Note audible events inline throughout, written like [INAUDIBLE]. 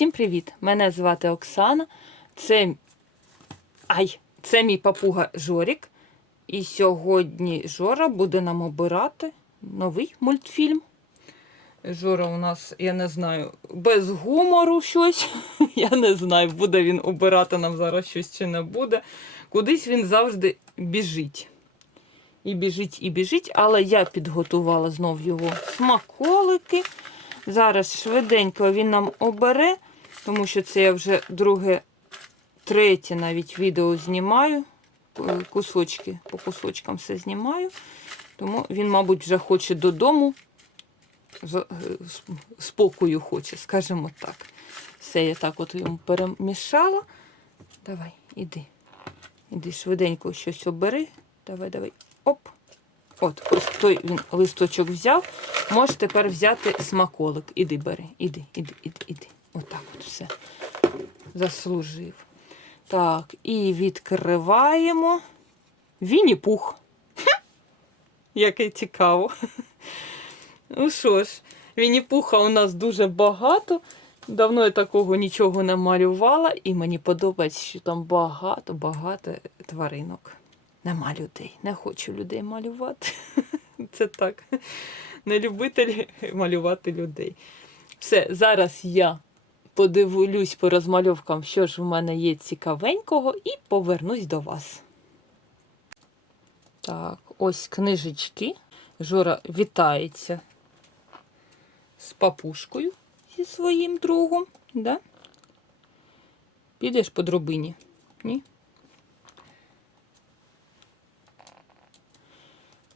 Всім привіт! Мене звати Оксана. Це Ай, це мій папуга Жорік. І сьогодні Жора буде нам обирати новий мультфільм. Жора у нас, я не знаю, без гумору щось. [LAUGHS] Я не знаю, буде він обирати нам зараз щось чи не буде. Кудись він завжди біжить. І біжить, і біжить, але я підготувала знов його смаколики. Зараз швиденько він нам обере, тому що це я вже друге, третє навіть відео знімаю. Кусочки по кусочкам все знімаю. Тому він, мабуть, вже хоче додому. Е, Спокою хоче, скажімо так. Все, я так от йому перемішала. Давай, іди. Іди швиденько щось обери. Давай, давай. Оп. От, ось той він листочок взяв. Можеш тепер взяти смаколик. Іди бери, іди, іди, іди, іди. Отак от все. Заслужив. Так, і відкриваємо. Вінні-пух. Хм! Яке цікаво. Ну що ж, Вінні-пуха у нас дуже багато. Давно я такого нічого не малювала, і мені подобається, що там багато-багато тваринок. Нема людей. Не хочу людей малювати. [LAUGHS] Це так. Не любитель малювати людей. Все, зараз я подивлюсь по розмальовкам, що ж в мене є цікавенького, і повернусь до вас. Так, ось книжечки. Жора вітається з папушкою зі своїм другом. Да? Підеш по дробині? Ні?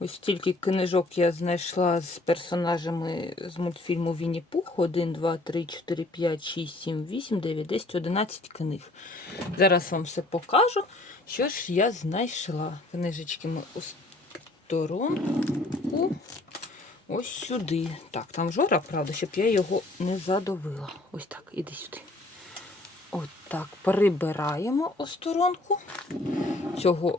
Ось стільки книжок я знайшла з персонажами з мультфільму Вінні Пух. 1, 2, 3, 4, 5, 6, 7, 8, 9, 10, 11 книг. Зараз вам все покажу, що ж я знайшла. Книжечки ми у сторонку. Ось сюди. Так, там жора, правда, щоб я його не задавила. Ось так, іди сюди. От так, прибираємо осторонку цього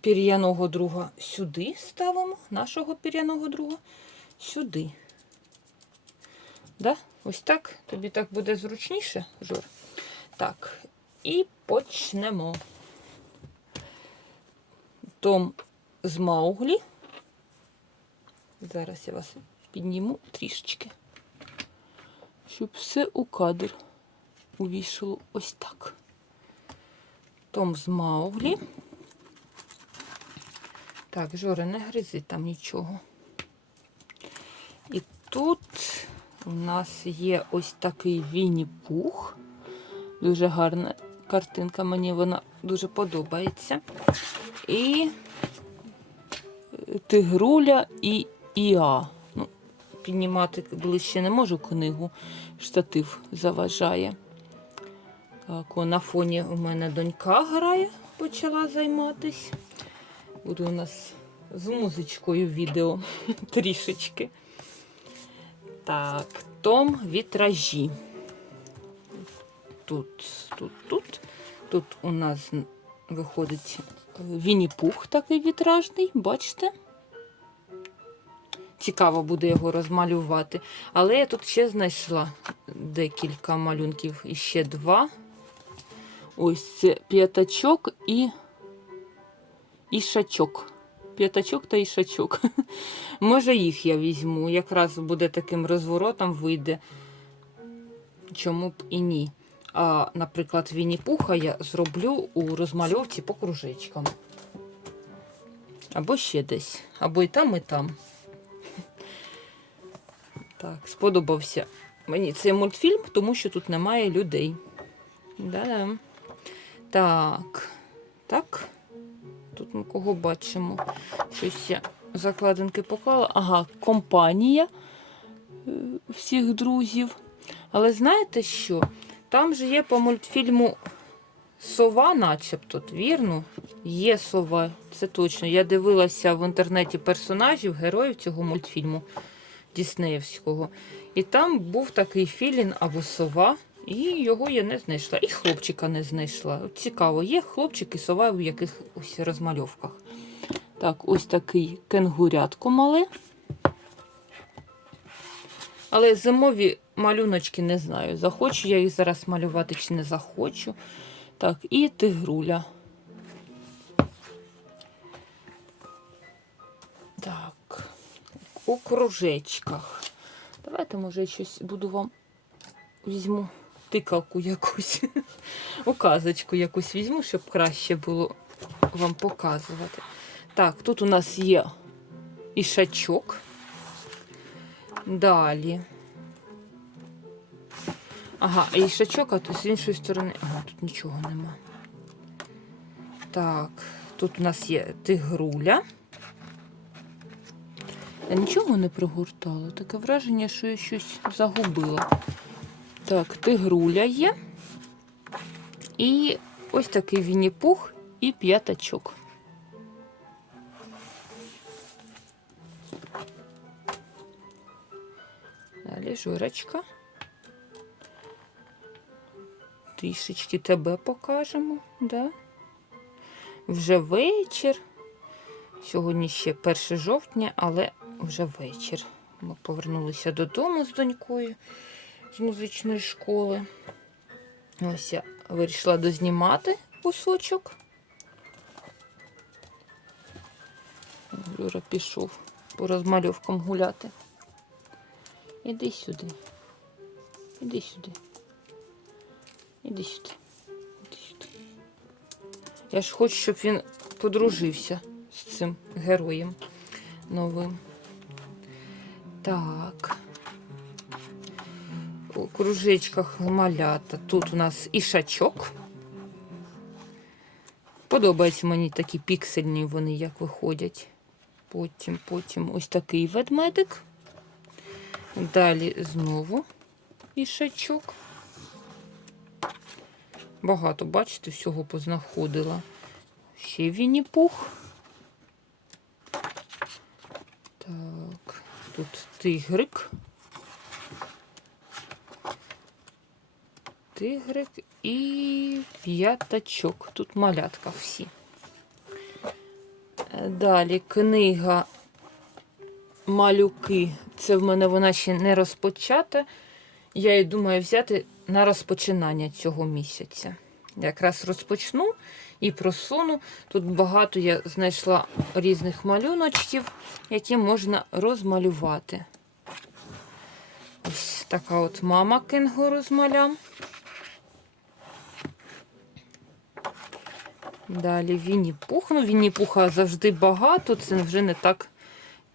пір'яного друга сюди ставимо, нашого пір'яного друга сюди. Да? Ось так. Тобі так буде зручніше, Жор. Так, і почнемо. Том з Мауглі. Зараз я вас підніму трішечки, щоб все у кадр увійшло ось так. Том з Мауглі. Так, Жора, не гризи там нічого. І тут у нас є ось такий Вінні-Пух. Дуже гарна картинка, мені вона дуже подобається. І е, Тигруля і Іа. Ну, піднімати ближче не можу книгу, штатив заважає. Так, о, на фоні у мене донька грає, почала займатись. Буде у нас з музичкою відео [LAUGHS] трішечки. Так, том вітражі. Тут, тут, тут. Тут у нас виходить Вінні-Пух такий вітражний, бачите? Цікаво буде його розмалювати. Але я тут ще знайшла декілька малюнків. І ще два. Ось це п'ятачок і ішачок. П'ятачок та ішачок. [LAUGHS] Може, їх я візьму. Якраз буде таким розворотом вийде. Чому б і ні. А, наприклад, Вінні-Пуха я зроблю у розмальовці по кружечкам. Або ще десь. Або і там, і там. [LAUGHS] Так, сподобався мені цей мультфільм, тому що тут немає людей. Да-да. Так. Так. Тут ми кого бачимо? Щось я закладинки поклала. Ага, компанія е, всіх друзів. Але знаєте що? Там же є по мультфільму сова, начебто, вірно? Є сова, це точно. Я дивилася в інтернеті персонажів, героїв цього мультфільму Діснеївського. І там був такий філін або сова, і його я не знайшла. І хлопчика не знайшла. Цікаво, є хлопчик і сова в якихось розмальовках. Так, ось такий кенгурятко мале. Але зимові малюночки не знаю. Захочу я їх зараз малювати чи не захочу. Так, і тигруля. Так, у кружечках. Давайте, може, щось буду вам візьму тикалку якусь, [LAUGHS] указочку якусь візьму, щоб краще було вам показувати. Так, тут у нас є ішачок. Далі. Ага, і ішачок, а то з іншої сторони. Ага, тут нічого нема. Так, тут у нас є тигруля. Я нічого не пригортала. Таке враження, що я щось загубила. Так, тигруля є. І ось такий вінні-пух і п'ятачок. Далі журочка. Трішечки тебе покажемо, да? Вже вечір. Сьогодні ще 1 жовтня, але вже вечір. Ми повернулися додому з донькою з музичної школи. Ось я вирішила дознімати кусочок. Юра пішов по розмальовкам гуляти. Іди сюди. Іди сюди. Іди сюди. Іди сюди. Я ж хочу, щоб він подружився з цим героєм новим. Так. У кружечках малята. Тут у нас ішачок. Подобаються мені такі піксельні вони, як виходять. Потім, потім ось такий ведмедик. Далі знову ішачок. Багато, бачите, всього познаходила. Ще Вінні-Пух. Так, тут тигрик. Тигрик і п'ятачок. Тут малятка всі. Е, Далі книга Малюки. Це в мене вона ще не розпочата. Я її думаю взяти на розпочинання цього місяця. Якраз розпочну і просуну. Тут багато я знайшла різних малюночків, які можна розмалювати. Ось така от мама кенгуру з малям. Далі Вінні-Пух. Ну, Вінні-Пуха завжди багато, це вже не так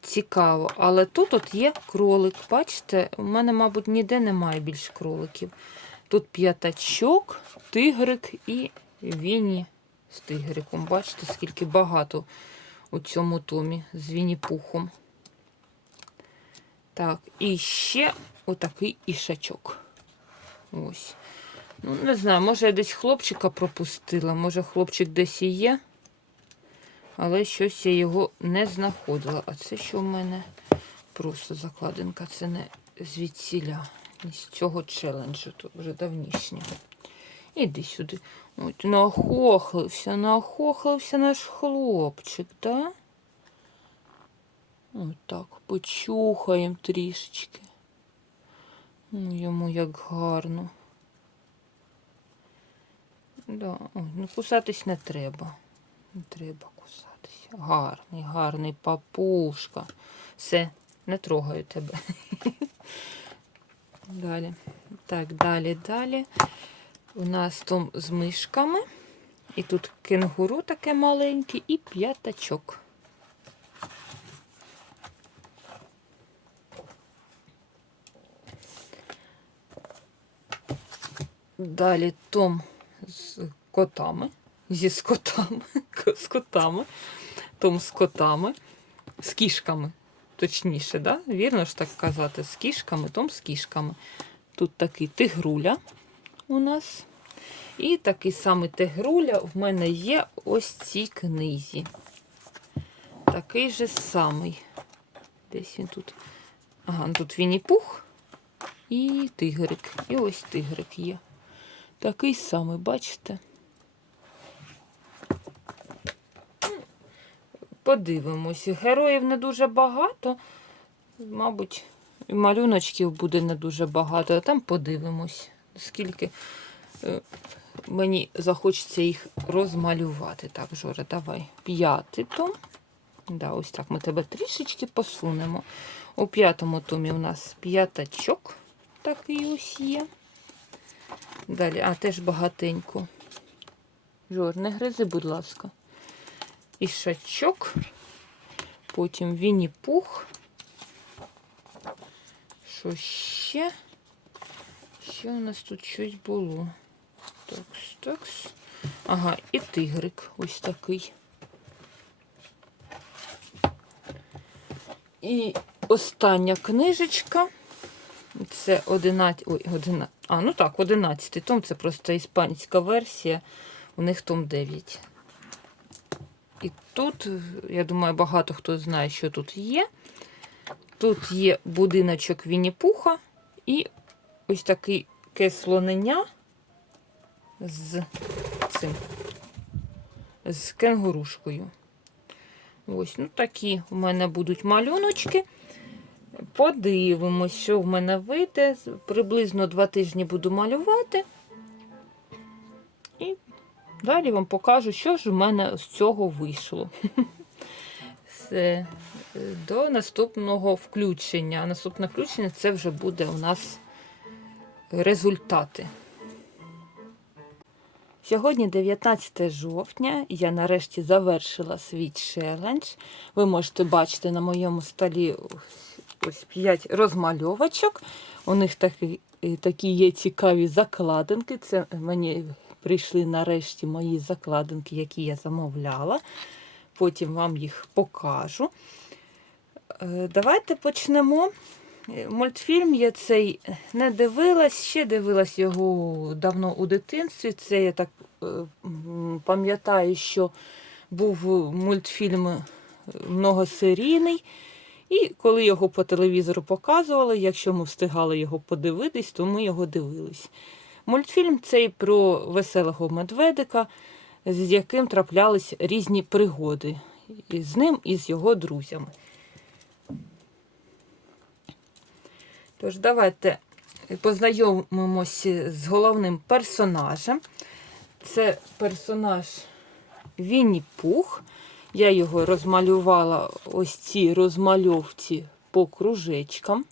цікаво. Але тут от є кролик. Бачите, у мене, мабуть, ніде немає більше кроликів. Тут п'ятачок, тигрик і Вінні з тигриком. Бачите, скільки багато у цьому томі з Вінні-Пухом. Так, і ще отакий ішачок. Ось. Ну, не знаю, може я десь хлопчика пропустила, може хлопчик десь і є, але щось я його не знаходила. А це що в мене просто закладинка, це не звідсіля, з цього челенджу, то вже давнішнього. Іди сюди. От, нахохлився, нахохлився наш хлопчик, да? От так, почухаємо трішечки. Ну, Йому як гарно. Да. Ой, ну кусатись не треба. Не треба кусатись. Гарний, гарний папушка. Все, не трогаю тебе. [LAUGHS] Далі. Так, далі, далі. У нас там з мишками. І тут кенгуру таке маленьке і п'ятачок. Далі Том з котами. Зі скотами. [LAUGHS] З котами. Том з котами. З кішками. Точніше, да? вірно ж так казати, з кішками, Том з кішками. Тут такий тигруля у нас. І такий самий тигруля в мене є ось цій книзі. Такий же самий. Десь він тут. Ага, тут Вінні-Пух і тигрик. І ось тигрик є. Такий самий, бачите? Подивимось. Героїв не дуже багато. Мабуть, І малюночків буде не дуже багато, а там подивимось, скільки е, мені захочеться їх розмалювати. Так, Жора, давай. П'ятий том. Да, ось так ми тебе трішечки посунемо. У п'ятому томі у нас п'ятачок. Такий ось є. Далі, а теж багатенько. Жор, не гризи, будь ласка. Ішачок. Потім Вінні-Пух. Що ще? Ще у нас тут щось було. Такс, такс. Ага, і тигрик ось такий. І остання книжечка. Це 11. Ой, 11. А, ну так, 11 том. Це просто іспанська версія. У них том 9. І тут, я думаю, багато хто знає, що тут є. Тут є будиночок Вінні-Пуха і ось такий кислонення з цим, з кенгурушкою. Ось, ну такі у мене будуть малюночки. Подивимось, що в мене вийде. Приблизно два тижні буду малювати. І далі вам покажу, що ж у мене з цього вийшло. [LAUGHS] До наступного включення. А наступне включення це вже буде у нас результати. Сьогодні 19 жовтня. Я нарешті завершила свій челендж. Ви можете бачити на моєму столі ось- ось 5 розмальовочок. У них такі, е, такі є цікаві закладинки. Це мені прийшли нарешті мої закладинки, які я замовляла. Потім вам їх покажу. Е, Давайте почнемо. Е, Мультфільм я цей не дивилась, ще дивилась його давно у дитинстві. Це я так пам'ятаю, що був мультфільм многосерійний. І коли його по телевізору показували, якщо ми встигали його подивитись, то ми його дивились. Мультфільм цей про веселого медведика, з яким траплялись різні пригоди. І з ним і з його друзями. Тож, давайте познайомимося з головним персонажем. Це персонаж Вінні Пух. Я його розмалювала ось ці розмальовці по кружечкам.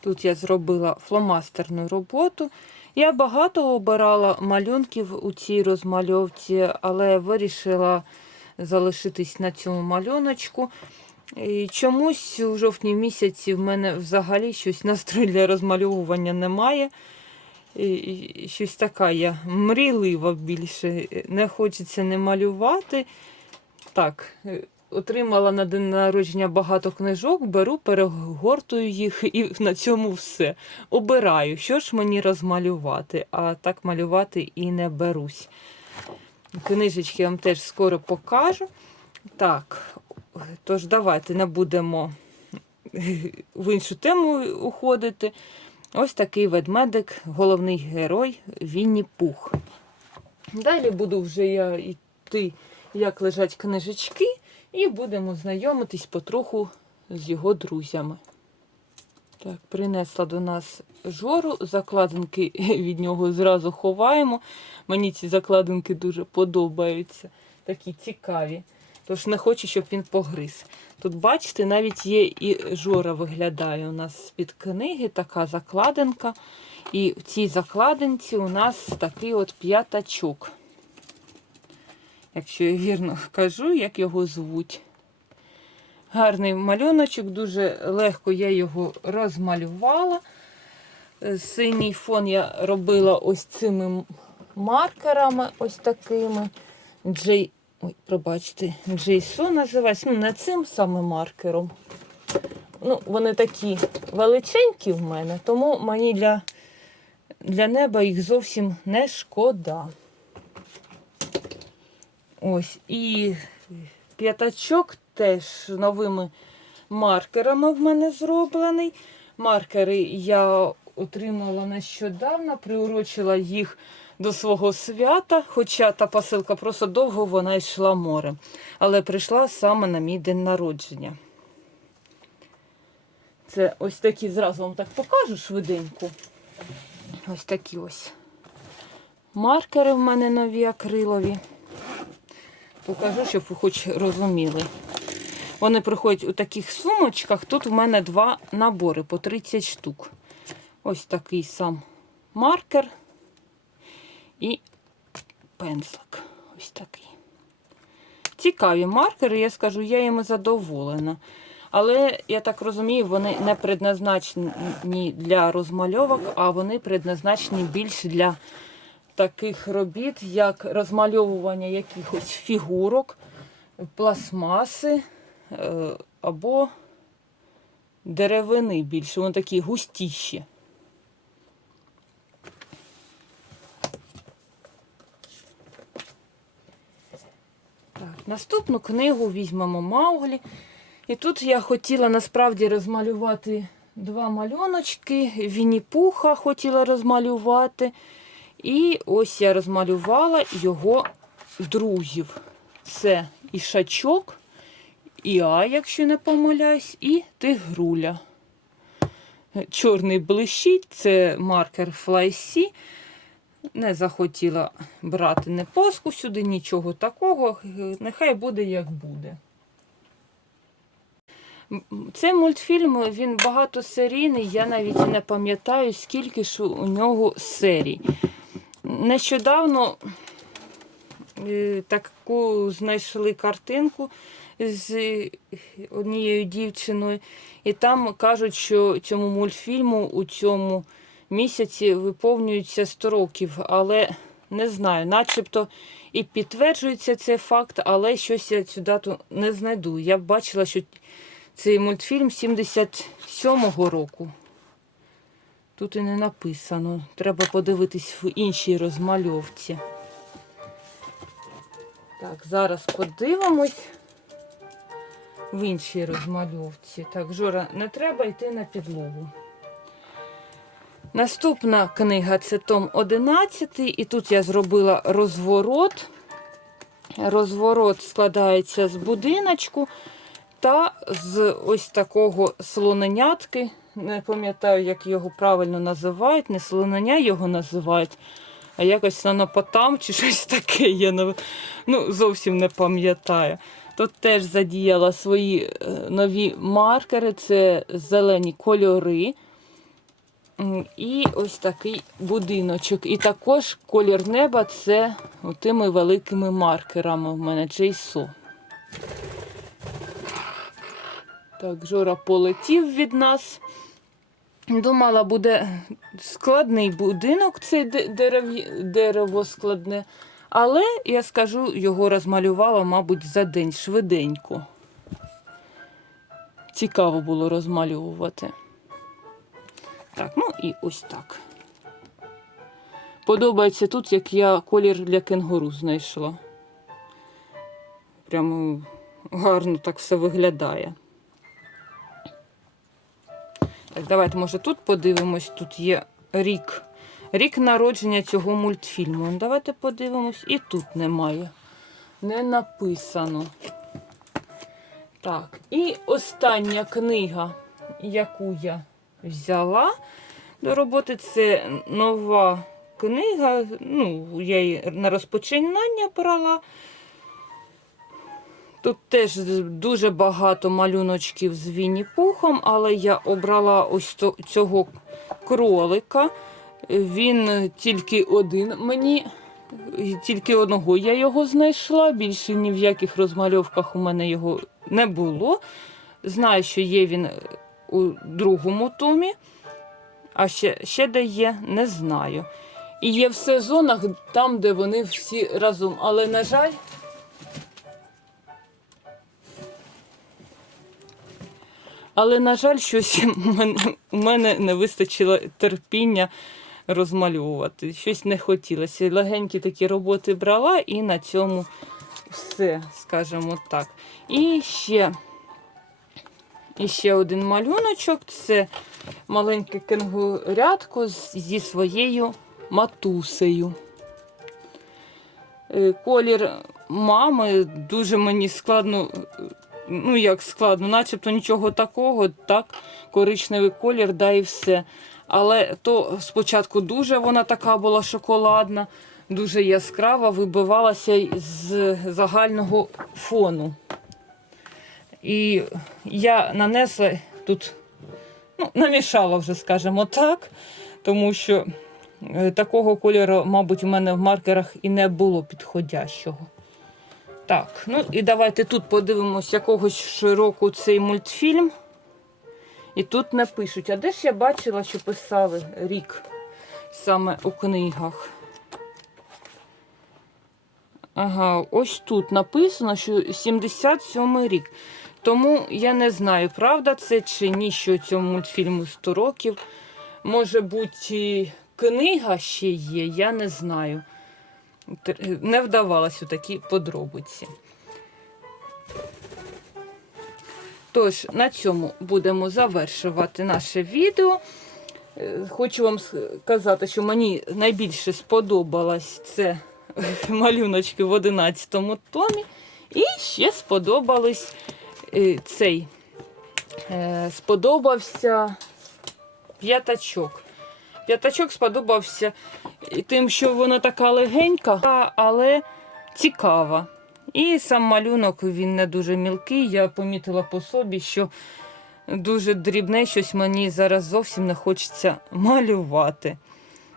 Тут я зробила фломастерну роботу. Я багато обирала малюнків у цій розмальовці, але вирішила залишитись на цьому малюночку. І чомусь у жовтні місяці в мене взагалі щось настрою для розмальовування немає. Щось така я мрійлива більше. Не хочеться не малювати. Так, е, отримала на день народження багато книжок, беру, перегортую їх і на цьому все. Обираю, що ж мені розмалювати, а так малювати і не берусь. Книжечки вам теж скоро покажу. Так, тож давайте не будемо в іншу тему уходити. Ось такий ведмедик, головний герой Вінні Пух. Далі буду вже я йти, як лежать книжечки, і будемо знайомитись потроху з його друзями. Так, принесла до нас жору, закладинки [LAUGHS] від нього зразу ховаємо. Мені ці закладинки дуже подобаються, такі цікаві. Тож не хочу, щоб він погриз. Тут, бачите, навіть є і жора виглядає у нас з-під книги, така закладинка. І в цій закладинці у нас такий от п'ятачок. Якщо я вірно кажу, як його звуть. Гарний малюночок, дуже легко я його розмалювала. Синій фон я робила ось цими маркерами, ось такими. Ой, пробачте, Джейсон називається. Ну, не цим саме маркером. Ну, вони такі величенькі в мене, тому мені для, для неба їх зовсім не шкода. Ось, і п'ятачок теж новими маркерами в мене зроблений. Маркери я отримала нещодавно, приурочила їх до свого свята, хоча та посилка просто довго вона йшла морем. Але прийшла саме на мій день народження. Це ось такі, зразу вам так покажу швиденько. Ось такі ось маркери в мене нові акрилові. Покажу, щоб ви хоч розуміли. Вони приходять у таких сумочках. Тут у мене два набори по 30 штук. Ось такий сам маркер і пензлик. Ось такий. Цікаві маркери, я скажу, я їм задоволена. Але я так розумію, вони не предназначені для розмальовок, а вони предназначені більше для таких робіт, як розмальовування якихось фігурок, пластмаси е, або деревини більше. Вони такі густіші. Наступну книгу візьмемо Мауглі. І тут я хотіла насправді розмалювати два малюночки. Вінні-Пуха хотіла розмалювати. І ось я розмалювала його друзів. Це ішачок, і А, якщо не помиляюсь, і тигруля. Чорний блищить, це маркер Fly-C. Не захотіла брати не поску сюди, нічого такого. Нехай буде як буде. Цей мультфільм він багатосерійний, я навіть не пам'ятаю, скільки ж у нього серій. Нещодавно е, таку знайшли картинку з однією дівчиною, і там кажуть, що цьому мультфільму у цьому місяці виповнюється 100 років, але не знаю, начебто і підтверджується цей факт, але щось я цю дату не знайду. Я бачила, що цей мультфільм 77-го року. Тут і не написано. Треба подивитись в іншій розмальовці. Так, зараз подивимось в іншій розмальовці. Так, Жора, не треба йти на підлогу. Наступна книга це том 11, і тут я зробила розворот. Розворот складається з будиночку та з ось такого слоненятки. Не пам'ятаю, як його правильно називають. Не слонення його називають, а якось слонопотам чи щось таке. Я не, ну, зовсім не пам'ятаю. Тут теж задіяла свої е, нові маркери, це зелені кольори. І ось такий будиночок. І також колір неба це тими великими маркерами в мене JSO. Так, Жора полетів від нас. Думала, буде складний будинок, цей дерев... дерево складне. Але я скажу, його розмалювала, мабуть, за день швиденько. Цікаво було розмалювати. Так, ну і ось так. Подобається тут, як я колір для кенгуру знайшла. Прямо гарно так все виглядає. Так, давайте, може, тут подивимось. Тут є рік. Рік народження цього мультфільму. Давайте подивимось. І тут немає. Не написано. Так, і остання книга, яку я взяла до роботи, це нова книга. Ну, я її на розпочинання брала. Тут теж дуже багато малюночків з Вінні-Пухом, але я обрала ось цього кролика. Він тільки один мені, тільки одного я його знайшла. Більше ні в яких розмальовках у мене його не було. Знаю, що є він у другому томі, а ще, ще де є, не знаю. І є в сезонах там, де вони всі разом. Але, на жаль, Але, на жаль, щось [LAUGHS] у мене, не вистачило терпіння розмальовувати. Щось не хотілося. Легенькі такі роботи брала і на цьому все, скажімо так. І ще, і ще один малюночок це маленьке кенгурятко зі своєю матусею. Е, Колір мами дуже мені складно ну як складно, начебто нічого такого, так, коричневий колір, да і все. Але то спочатку дуже вона така була шоколадна, дуже яскрава, вибивалася з загального фону. І я нанесла тут, ну, намішала вже, скажімо так, тому що е, такого кольору, мабуть, у мене в маркерах і не було підходящого. Так, ну і давайте тут подивимось якогось ж року цей мультфільм. І тут напишуть, а де ж я бачила, що писали рік саме у книгах. Ага, ось тут написано, що 77 рік. Тому я не знаю, правда це чи ні, що цьому мультфільму 100 років. Може бути, книга ще є, я не знаю. Не вдавалась у такі подробиці. Тож, на цьому будемо завершувати наше відео. Е, Хочу вам сказати, що мені найбільше сподобалось це [LAUGHS] малюночки в 11 томі. І ще сподобались цей. е, Сподобався п'ятачок. П'ятачок сподобався тим, що вона така легенька, але цікава. І сам малюнок він не дуже мілкий. Я помітила по собі, що дуже дрібне щось мені зараз зовсім не хочеться малювати.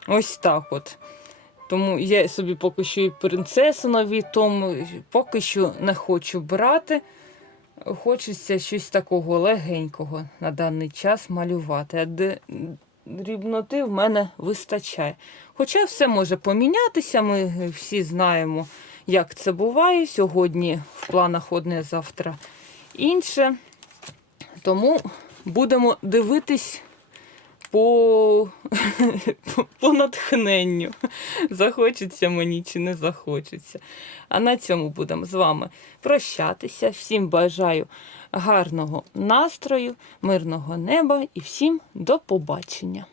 Ось так от. Тому я собі поки що і принцесу нові, тому поки що не хочу брати. Хочеться щось такого легенького на даний час малювати. Де дрібноти в мене вистачає. Хоча все може помінятися, ми всі знаємо, як це буває. Сьогодні в планах одне, завтра інше. Тому будемо дивитись по, [LAUGHS] по натхненню. Захочеться мені чи не захочеться. А на цьому будемо з вами прощатися. Всім бажаю гарного настрою, мирного неба і всім до побачення.